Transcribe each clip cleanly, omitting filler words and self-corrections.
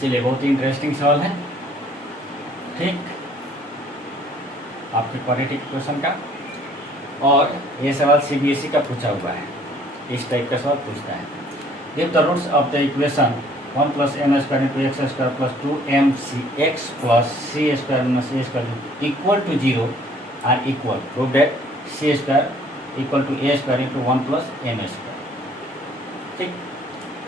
चलिए, बहुत ही इंटरेस्टिंग सवाल है, ठीक, आपके क्वाड्रेटिक इक्वेशन का। और ये सवाल CBSE का पूछा हुआ है, इस टाइप का सवाल पूछता है। If the roots of the equation 1 + m² × x² + 2mcx + c² - a² equal to 0 are equal, prove that c² = a² × 1 + m²। ठीक,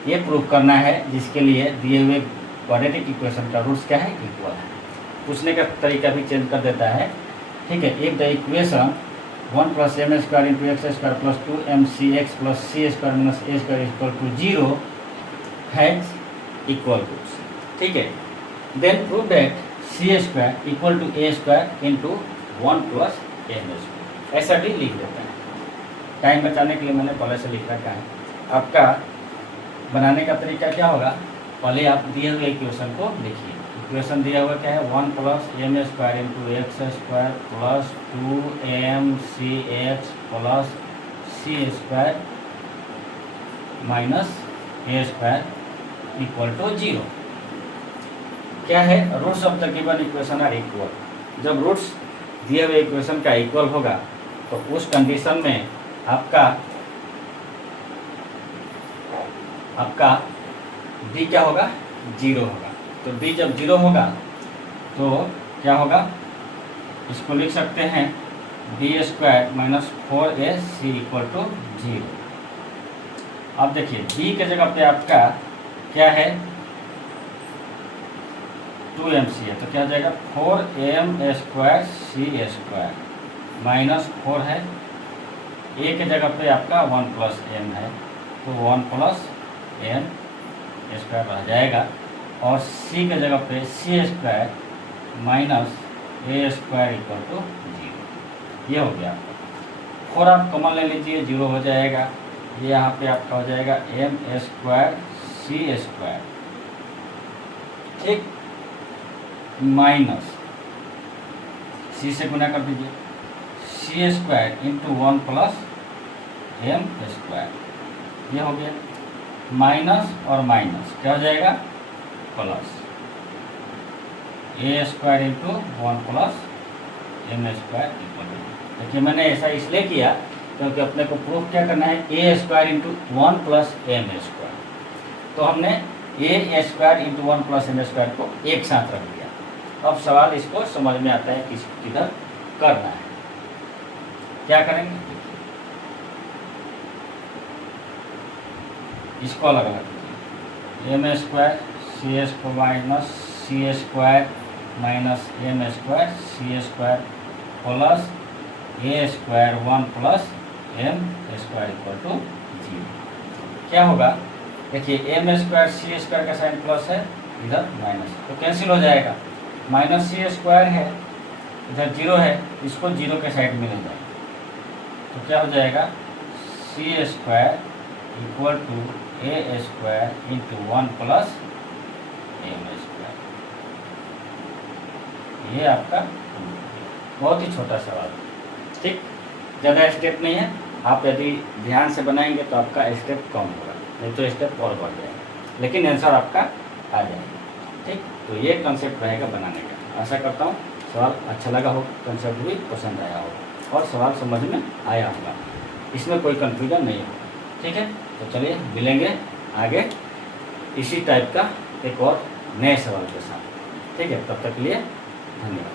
ये प्रूव करना है, जिसके लिए दिए हुए क्वाड्रेटिक इक्वेशन का रूट्स क्या है, इक्वल है। पूछने का तरीका भी चेंज कर देता है, ठीक है। If the equation 1 + m² × x² + 2mcx + c² - a² equal to 0 has equal roots, ठीक है, then prove that c² = a² × 1 + m²। ऐसा भी लिख देता है। टाइम बचाने के लिए मैंने पहले से लिख रखा है। आपका बनाने का तरीका क्या होगा, पहले आप दिए हुए इक्वेशन को लिखिए। इक्वेशन दिया हुआ क्या है, 1 + m² × x² + 2mcx + c² - a² equal to 0। क्या है, roots of the given equation are equal. जब रूट्स दिए हुए इक्वेशन का इक्वल होगा तो उस कंडीशन में आपका b क्या होगा, 0 होगा। तो b जब 0 होगा तो क्या होगा, इसको लिख सकते हैं b² - 4ac = 0। अब देखिए b के जगह पे आपका क्या है, 2mc है, तो क्या हो जाएगा 4m² c² -4 है। a के जगह पे आपका 1 + m है, तो 1 + m² रह जाएगा। और c के जगह पे c² - a² इक्वल टू 0। ये हो गया। 4 आप कॉमन ले लीजिए, 0 हो जाएगा। ये यहाँ पे आपका हो जाएगा m² c², ठीक, माइनस c से गुना कर दीजिए, c² × 1 + m²। ये हो गया। माइनस और माइनस क्या हो जाएगा, plus a² × 1 + m² equal to. देखिए मैंने ऐसा इसलिए किया क्योंकि अपने को प्रूफ क्या करना है, a² × 1 + m²। तो हमने a² × 1 + m² को एक साथ रख दिया। अब सवाल इसको समझ में आता है किस किधर करना है। क्या करेंगे, इसको अलग अलग कीजिए, m² c² - c² - m² c² + a² 1 + m² equal to 0। क्या होगा, देखिए m² c² का साइन प्लस है, इधर माइनस, तो कैंसिल हो जाएगा। -c² है, इधर 0 है, इसको 0 के साइड में ले जाएगा, तो क्या हो जाएगा c² equal to a² × 1 + m²। ये आपका बहुत ही छोटा सवाल, ठीक, ज़्यादा स्टेप नहीं है। आप यदि ध्यान से बनाएंगे तो आपका स्टेप कम होगा, नहीं तो स्टेप और बढ़ जाएगा, लेकिन आंसर आपका आ जाएगा, ठीक। तो ये कंसेप्ट रहेगा बनाने का। आशा करता हूँ सवाल अच्छा लगा हो, कंसेप्ट भी पसंद आया हो और सवाल समझ में आया होगा, इसमें कोई कन्फ्यूजन नहीं हो, ठीक है। तो चलिए मिलेंगे आगे इसी टाइप का एक और नए सवाल के साथ, ठीक है। तब तक के लिए धन्यवाद।